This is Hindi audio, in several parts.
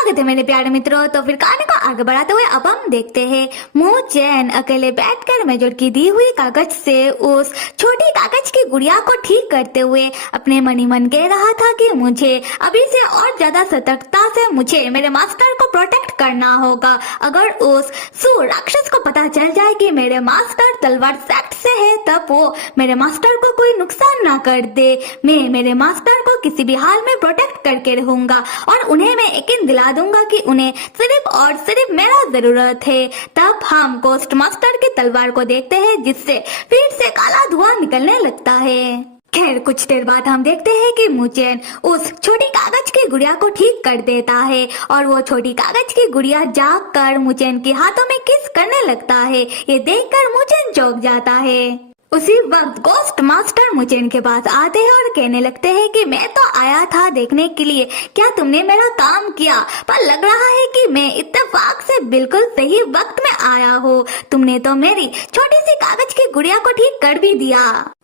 स्वागत है मेरे प्यारे मित्रों। तो फिर कहानी को आगे बढ़ाते हुए अब हम देखते हैं मू चैन अकेले बैठकर मेजर की दी हुई कागज से उस छोटी कागज की गुड़िया को ठीक करते हुए अपने मन ही मन कह रहा था कि मुझे अभी से और ज्यादा सतर्कता से मुझे मेरे मास्टर को प्रोटेक्ट करना होगा। अगर उस सू राक्षस को पता चल जाए कि मेरे मास्टर तलवार सेक्ट से है तब वो मेरे मास्टर को कोई नुकसान ना कर दे। मैं मेरे मास्टर को किसी भी हाल में प्रोटेक्ट करके रहूंगा और उन्हें मैं यकीन दिला दूंगा कि उन्हें सिर्फ और सिर्फ मेरा जरूरत है। तब हम गोस्ट मास्टर की तलवार को देखते हैं जिससे फिर से काला धुआं निकलने लगता है। खैर कुछ देर बाद हम देखते हैं कि मुचेन उस छोटी कागज की गुड़िया को ठीक कर देता है और वो छोटी कागज की गुड़िया जाग कर मुचेन के हाथों में किस करने लगता है। ये देखकर मुचेन चौंक जाता है। उसी वक्त गोस्ट मास्टर मुचेन के पास आते हैं और कहने लगते हैं कि मैं तो आया था देखने के लिए क्या तुमने मेरा काम किया, पर लग रहा है कि मैं इत्तेफाक से बिल्कुल सही वक्त में आया हूँ। तुमने तो मेरी छोटी सी कागज की गुड़िया को ठीक कर भी दिया।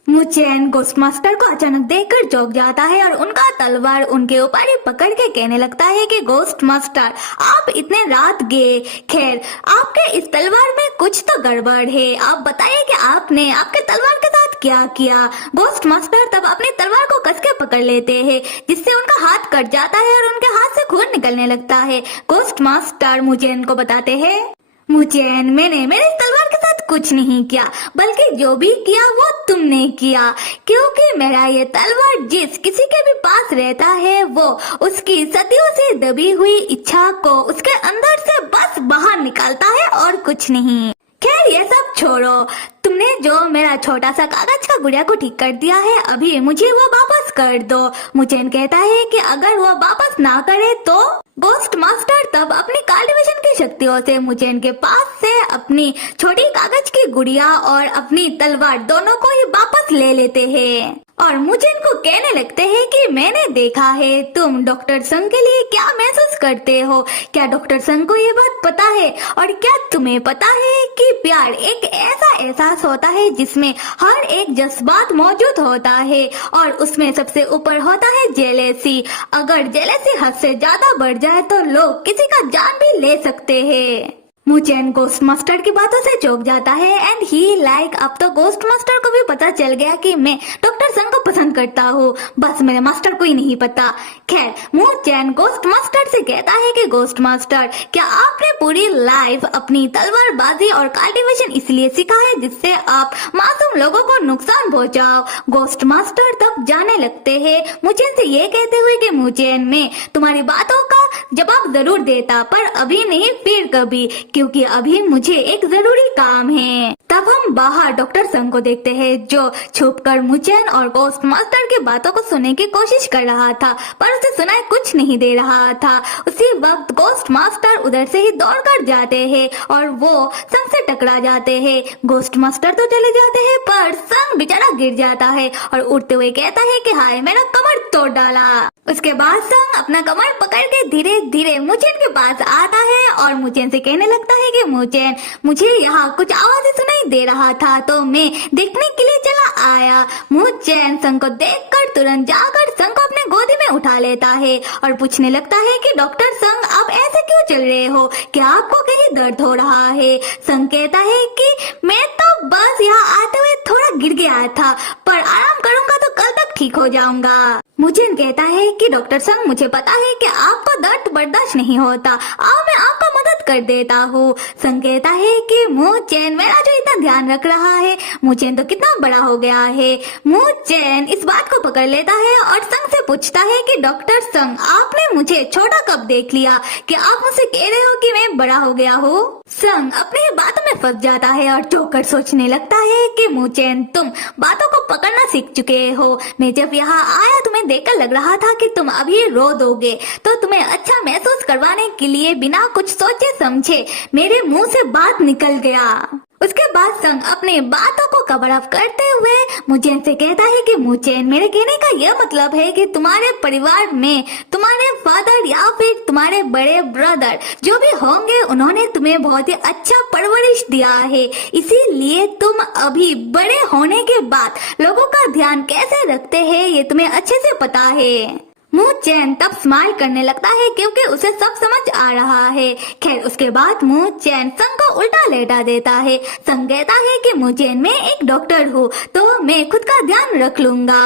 मुचेन गोस्ट मास्टर को अचानक देखकर चौंक जाता है और उनका तलवार उनके ऊपर ही पकड़ के कहने लगता है कि गोस्ट मास्टर आप इतने रात गए, खैर आपके इस तलवार में कुछ तो गड़बड़ है। आप बताइए कि आपने आपके तलवार के साथ क्या किया। गोस्ट मास्टर तब अपनी तलवार को कस के पकड़ लेते हैं जिससे उनका हाथ कट जाता है और उनके हाथ से खून निकलने लगता है। गोस्ट मास्टर मुचेन को बताते हैं, मुचेन मैंने मेरे तलवार के साथ कुछ नहीं किया, बल्कि जो भी किया वो तुमने किया, क्योंकि मेरा ये तलवार जिस किसी के भी पास रहता है वो उसकी सदियों से दबी हुई इच्छा को उसके अंदर से बस बाहर निकालता है और कुछ नहीं। खैर ये सब छोड़ो, तुमने जो मेरा छोटा सा कागज का गुड़िया को ठीक कर दिया है अभी मुझे वो वापस कर दो। मुचेन कहता है कि अगर वो वापस ना करे तो गोस्ट मास्टर तब अपनी कल्टीवेशन की शक्तियों से मुचेन के पास से अपनी छोटी कागज की गुड़िया और अपनी तलवार दोनों को ही वापस ले लेते हैं और मुचेन को कहने लगते हैं कि मैंने देखा है तुम डॉक्टर संग के लिए क्या महसूस करते हो। क्या डॉक्टर संग को ये बात पता है और क्या तुम्हें पता है कि प्यार एक ऐसा एहसास होता है जिसमें हर एक जज्बात मौजूद होता है और उसमें सबसे ऊपर होता है जेलेसी। अगर जेलेसी हद से ज्यादा बढ़ जाए तो लोग किसी का जान भी ले सकते हैं। मुचेन गोस्ट मास्टर की बातों से चौंक जाता है एंड ही लाइक अब तो गोस्ट मास्टर को भी पता चल गया कि मैं डॉक्टर संग को पसंद करता हूँ, बस मेरे मास्टर को ही नहीं पता। खैर मुचेन गोस्ट मास्टर से कहता है कि गोस्ट मास्टर क्या आपने पूरी लाइफ अपनी तलवारबाजी और कल्टीवेशन इसलिए सीखा है जिससे आप मासूम लोगों को नुकसान पहुँचाओ। गोस्ट मास्टर तब जाने लगते हैं मुचेन से ये कहते हुए कि मुचेन मैं तुम्हारी बातों का जवाब जरूर देता पर अभी नहीं फिर कभी, क्योंकि अभी मुझे एक जरूरी काम है। तब हम बाहर डॉक्टर संग को देखते हैं जो छुपकर मुचेन और गोस्ट मास्टर की बातों को सुनने की कोशिश कर रहा था पर उसे सुनाई कुछ नहीं दे रहा था। उसी वक्त गोस्ट मास्टर उधर से ही दौड़कर जाते हैं और वो संग से टकरा जाते हैं। गोस्ट मास्टर तो चले जाते हैं पर संग बेचारा गिर जाता है और उड़ते हुए कहता है कि हाय मेरा कमर तोड़ डाला। उसके बाद संग अपना कमर पकड़ के धीरे धीरे मुचेन के पास आता है और मुचेन से कहने लगता है कि मुचेन मुझे यहाँ कुछ आवाजें सुनाई दे रहा था तो मैं देखने के लिए चला आया। मुचेन संग को देखकर तुरंत जाकर संग को अपने गोदी में उठा लेता है और पूछने लगता है कि डॉक्टर संग आप ऐसे क्यों चल रहे हो, क्या आपको कहीं दर्द हो रहा है। संग कहता है कि मैं तो बस यहाँ आते हुए थोड़ा गिर गया था पर आराम करूंगा तो कल तक ठीक हो जाऊंगा। मुचेन कहता है कि डॉक्टर संग मुझे पता है कि आपको दर्द बर्दाश्त नहीं होता, आओ मैं आपका मदद कर देता हूँ। संग कहता है कि मुचेन मेरा जो इतना ध्यान रख रहा है, मुचेन तो कितना बड़ा हो गया है। मुचेन इस बात को पकड़ लेता है और संग से पूछता है कि डॉक्टर संग आपने मुझे छोटा कब देख लिया कि आप मुझसे कह रहे हो कि मैं बड़ा हो गया हूँ। संग अपनी बातों में फंस जाता है और चौंककर सोचने लगता है कि मुचेन तुम बातों को पकड़ना सीख चुके हो। मैं जब यहाँ आया तुम्हें देखकर लग रहा था कि तुम अभी रो दोगे तो तुम्हें अच्छा महसूस करवाने के लिए बिना कुछ सोचे समझे मेरे मुंह से बात निकल गया। उसके बाद संग अपने बातों को कवर अप करते हुए मुचेन से कहता है कि मुचेन मेरे कहने का यह मतलब है कि तुम्हारे परिवार में तुम्हारे फादर या फिर तुम्हारे बड़े ब्रदर जो भी होंगे उन्होंने तुम्हें बहुत ही अच्छा परवरिश दिया है, इसीलिए तुम अभी बड़े होने के बाद लोगों का ध्यान कैसे रखते हैं ये तुम्हें अच्छे से पता है। मूचेन तब स्माइल करने लगता है क्योंकि उसे सब समझ आ रहा है। खैर उसके बाद मूचेन संग को उल्टा लेटा देता है। संग कहता है कि मूचेन मैं एक डॉक्टर हूँ तो मैं खुद का ध्यान रख लूंगा।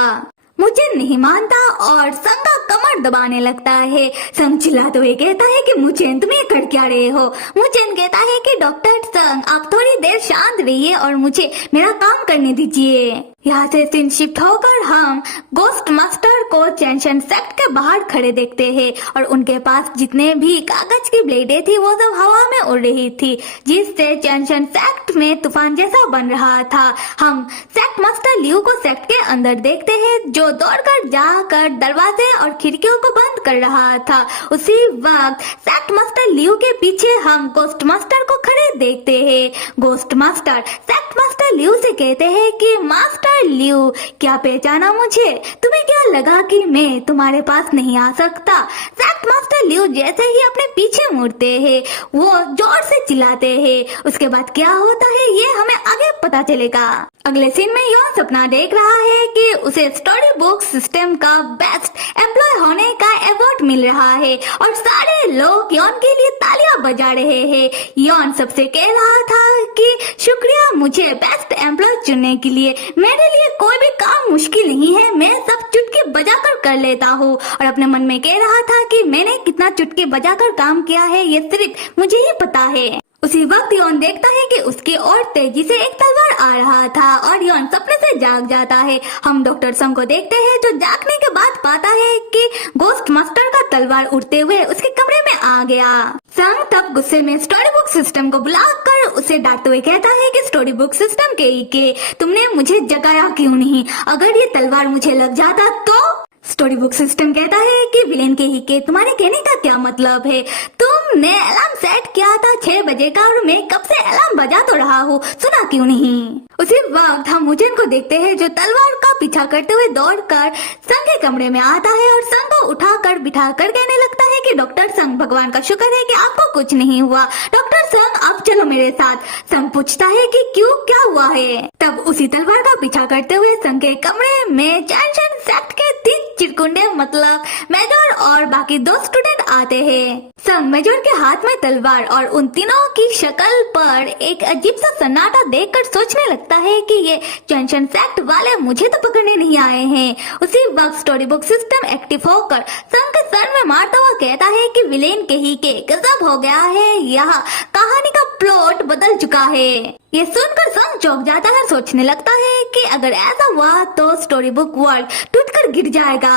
मूचेन नहीं मानता और संग का कमर दबाने लगता है। संग चिल्लाते हुए कहता है कि मूचेन तुम ये कर क्या रहे हो। मूचेन कहता है कि डॉक्टर संग आप थोड़ी देर शांत रहिए और मुझे मेरा काम करने दीजिए। यहाँ से सीन शिफ्ट होकर हम गोस्ट मास्टर को चैनशन सेक्ट के बाहर खड़े देखते हैं और उनके पास जितने भी कागज की ब्लेडें थी वो सब हवा में उड़ रही थी, जिससे चैनशन सेक्ट में तूफान जैसा बन रहा था। हम सेक्ट मास्टर लियू को सेक्ट के अंदर देखते हैं जो दौड़कर जाकर दरवाजे और खिड़कियों को बंद कर रहा था। उसी वक्त सेक्ट मास्टर लियू के पीछे हम गोस्ट मास्टर को खड़े देखते हैं। Ghost master sect master Liu से कहते हैं कि मास्टर लियू क्या पहचाना मुझे? तुम्हें क्या लगा कि मैं तुम्हारे पास नहीं आ सकता? सेक्ट मास्टर लियू जैसे ही अपने पीछे मुड़ते हैं वो जोर से चिल्लाते हैं। उसके बाद क्या होता है ये हमें आगे पता चलेगा। अगले सीन में यौन सपना देख रहा है कि उसे स्टोरी बुक सिस्टम का बेस्ट एम्प्लॉय होने का अवार्ड मिल रहा है और सारे लोग यौन के लिए तालियां बजा रहे हैं। यौन सबसे कह रहा था कि शुक्रिया मुझे बेस्ट एम्प्लॉय चुनने के लिए। मेरे लिए कोई भी काम मुश्किल नहीं है, मैं सब चुटकी बजाकर कर लेता हूँ। और अपने मन में कह रहा था कि मैंने कितना चुटकी बजाकर काम किया है ये सिर्फ मुझे ही पता है। उसी वक्त यौन देखता है कि उसकी ओर तेजी से एक तलवार आ रहा था और यौन सपने से जाग जाता है। हम डॉक्टर संग को देखते हैं जो जागने के बाद पाता है कि गोस्ट मास्टर का तलवार उड़ते हुए उसके कमरे में आ गया। संग तब गुस्से में स्टोरी बुक सिस्टम को बुलाकर उसे डांटते हुए कहता है कि स्टोरी बुक सिस्टम के तुमने मुझे जगाया क्यों नहीं? अगर ये तलवार मुझे लग जाता तो? स्टोरी बुक सिस्टम कहता है कि विलेन के तुम्हारे कहने का क्या मतलब है? तुमने अलार्म सेट किया था 6 बजे का और मैं कब से अलार्म बजा तो रहा हूँ, सुना क्यों नहीं? उसी वक्त हम मूचेन को देखते हैं जो तलवार का पीछा करते हुए दौड़कर संग के कमरे में आता है और संग को उठाकर बिठाकर कहने लगता है कि डॉक्टर संग भगवान का शुक्र है कि आपको कुछ नहीं हुआ। डॉक्टर संग आप चलो मेरे साथ। संग पूछता है कि क्यों, क्या हुआ है? तब उसी तलवार का पीछा करते हुए संग के कमरे में चैनशन सेक्ट के 3 चिरकुंडे मतलब मेजर और बाकी 2 स्टूडेंट आते हैं। संग मेजर के हाथ में तलवार और उन तीनों की शक्ल पर एक अजीब सा सन्नाटा देखकर सोचने लगता है कि ये चैनशन सेक्ट वाले मुझे तो पकड़ने नहीं आए हैं। उसी वक्त स्टोरी बुक सिस्टम एक्टिव होकर संग के सर में मारता हुआ कहता है कि विलेन के गजब हो गया है, यहाँ कहानी का प्लॉट बदल चुका है। ये सुनकर संग चौंक जाता है, सोचने लगता है कि अगर ऐसा हुआ तो स्टोरी बुक वर्ल्ड टूटकर गिर जाएगा।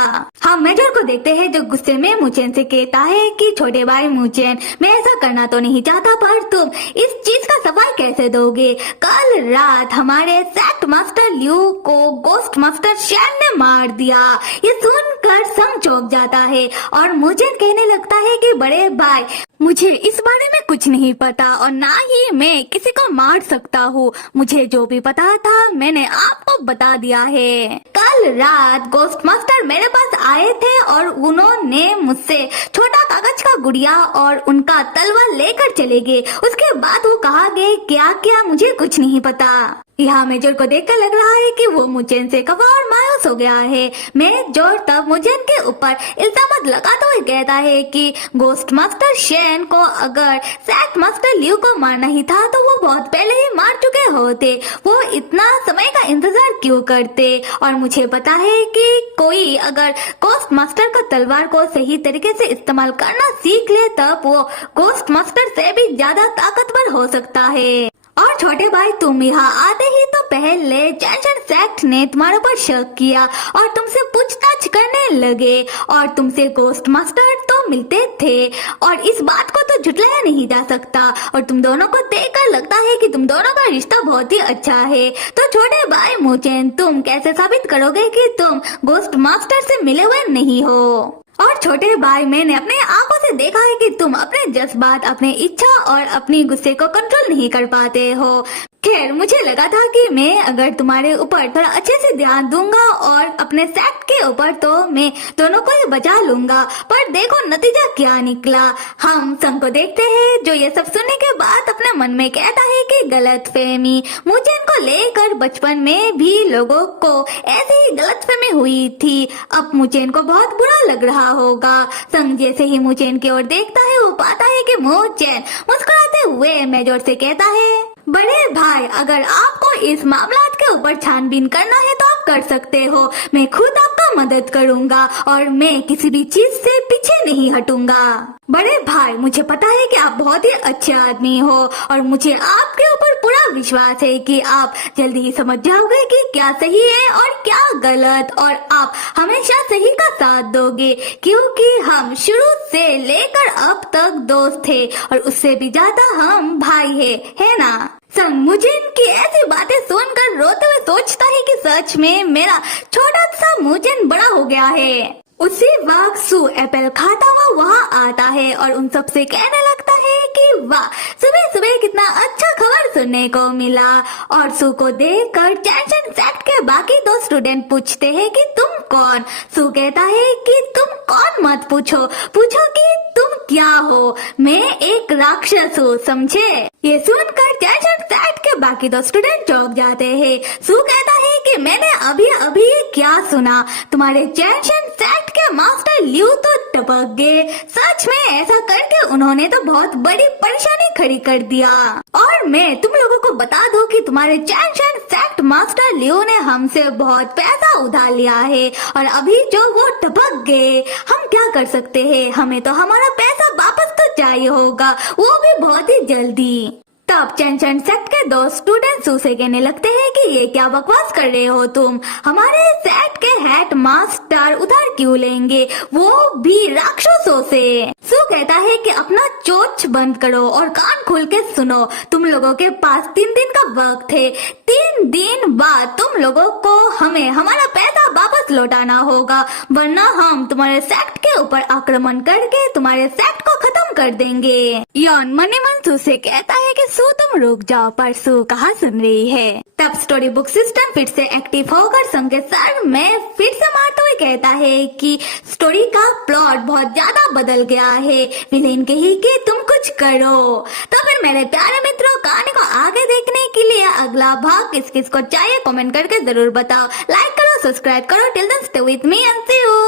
हम मेजर को देखते हैं जो गुस्से में मूचेन से कहता है कि छोटे भाई मूचेन, मैं ऐसा करना तो नहीं चाहता पर तुम इस चीज का सफाई कैसे दोगे? कल रात हमारे सेक्ट मास्टर लियू को गोस्ट मास्टर शेन ने मार दिया। ये सुनकर संग चौंक जाता है और मूचेन कहने लगता है कि बड़े भाई मुझे इस बारे में कुछ नहीं पता और ना ही मैं किसी को मार सकता हूँ। मुझे जो भी पता था मैंने आपको बता दिया है। कल रात गोस्ट मास्टर मेरे पास आए थे और उन्होंने मुझसे छोटा कागज का गुड़िया और उनका तलवार लेकर चले गए। उसके बाद वो कहा गए क्या क्या मुझे कुछ नहीं पता। यहाँ मेजर को देखकर लग रहा है कि वो मूचेन से खफा और मायूस हो गया है। मेजर तब मूचेन के ऊपर इल्जाम लगाते हुए कहता है कि गोस्ट मास्टर शेन को अगर सेक्ट मास्टर लियू को मारना ही था तो वो बहुत पहले ही मार चुके होते। वो इतना समय का इंतजार क्यों करते? और मुझे पता है कि कोई अगर गोस्ट मास्टर का तलवार को सही तरीके से इस्तेमाल करना सीख ले तब वो गोस्ट मास्टर से भी ज्यादा ताकतवर हो सकता है। और छोटे भाई तुम यहाँ आते ही तो पहले चैनशन सेक्ट ने तुम्हारे ऊपर शक किया और तुमसे पूछताछ करने लगे और तुमसे गोस्ट मास्टर तो मिलते थे और इस बात को तो झुटलाया नहीं जा सकता। और तुम दोनों को देखकर लगता है कि तुम दोनों का रिश्ता बहुत ही अच्छा है। तो छोटे भाई मूचेन तुम कैसे साबित करोगे कि तुम गोस्ट मास्टर से मिले हुए नहीं हो? और छोटे भाई, मैंने अपने आंखों से देखा है कि तुम अपने जज्बात, अपने इच्छा और अपनी गुस्से को कंट्रोल नहीं कर पाते हो। खैर, मुझे लगा था कि मैं अगर तुम्हारे ऊपर थोड़ा अच्छे से ध्यान दूंगा और अपने सेट के ऊपर, तो मैं दोनों को ही बचा लूंगा। पर देखो नतीजा क्या निकला। हम संग को देखते हैं जो ये सब सुनने के बाद अपने मन में कहता है कि गलतफहमी। मुझे इनको लेकर बचपन में भी लोगों को ऐसी ही गलतफहमी हुई थी। अब मुझे इनको बहुत बुरा लग रहा होगा। संग जैसे ही मुझे इनकी ओर देखता है, वो पाता है कि मुझे मुस्कुराते हुए मेजर से कहता है, बड़े भाई, अगर आपको इस मामलात के ऊपर छानबीन करना है तो आप कर सकते हो। मैं खुद आपका मदद करूंगा और मैं किसी भी चीज से पीछे नहीं हटूंगा। बड़े भाई, मुझे पता है कि आप बहुत ही अच्छे आदमी हो और मुझे आपके ऊपर पूरा विश्वास है कि आप जल्दी ही समझ जाओगे कि क्या सही है और क्या गलत, और आप हमेशा सही का साथ दोगे, क्योंकि हम शुरू से लेकर अब तक दोस्त थे और उससे भी ज्यादा हम भाई है ना। संग मुझे इनकी ऐसी बातें सुनकर रोते हुए सोचता है कि सच में मेरा छोटा सा मुझे बड़ा हो गया है। उसी वक्त सू एप्पल खाता हुआ वहाँ आता है और उन सबसे कहने लगता है कि वाह, सुबह सुबह कितना अच्छा खबर सुनने को मिला। और सू को देखकर चैनचन सेट के बाकी दो स्टूडेंट पूछते हैं कि तुम कौन। सू कहता है कि तुम कौन मत पूछो, पूछो कि तुम क्या हो। मैं एक राक्षस हूँ, समझे। ये सुनकर चैनचन सेट के बाकी दो स्टूडेंट चौंक जाते हैं। सू कहता है कि मैंने अभी अभी क्या सुना, तुम्हारे चैनचन सेट के मास्टर लियू तो टपक गए। सच में ऐसा करके उन्होंने तो बहुत बड़ी परेशानी खड़ी कर दिया। और मैं तुम लोगों को बता दूं कि तुम्हारे चैनचन सेट मास्टर लियू ने हमसे बहुत पैसा उधार लिया है और अभी जो वो टपक गए। हम क्या कर सकते हैं, हमें तो हमारा पैसा वापस तो चाहिए होगा, वो भी बहुत ही जल्दी। तब चैनचन सेट के दो स्टूडेंट सू से कहने लगते हैं कि ये क्या बकवास कर रहे हो तुम, हमारे सेट के हेड मास्टर उधार क्यों लेंगे, वो भी राक्षसों से। सू कहता है कि अपना चोंच बंद करो और कान खोल के सुनो। तुम लोगों के पास 3 दिन का वक्त है। 3 दिन बाद तुम लोगों को हमें हमारा पैसा वापस लौटाना होगा, वरना हम तुम्हारे सेट के ऊपर आक्रमण करके तुम्हारे सेट को खत्म कर देंगे। यॉन मने मन सू से कहता है कि सू तुम रुक जाओ, पर सू कहाँ सुन रही है। तब स्टोरी बुक सिस्टम फिर से एक्टिव होकर संग के सर में फिर से मारते हुए कहता है कि स्टोरी का प्लॉट बहुत ज्यादा बदल गया है। विलेन कही कि तुम कुछ करो। तो फिर मेरे प्यारे मित्रों, कहानी को आगे देखने के लिए अगला भाग किस किस को चाहिए कमेंट करके जरूर बताओ। लाइक करो, सब्सक्राइब करो। Till then stay with me and see you.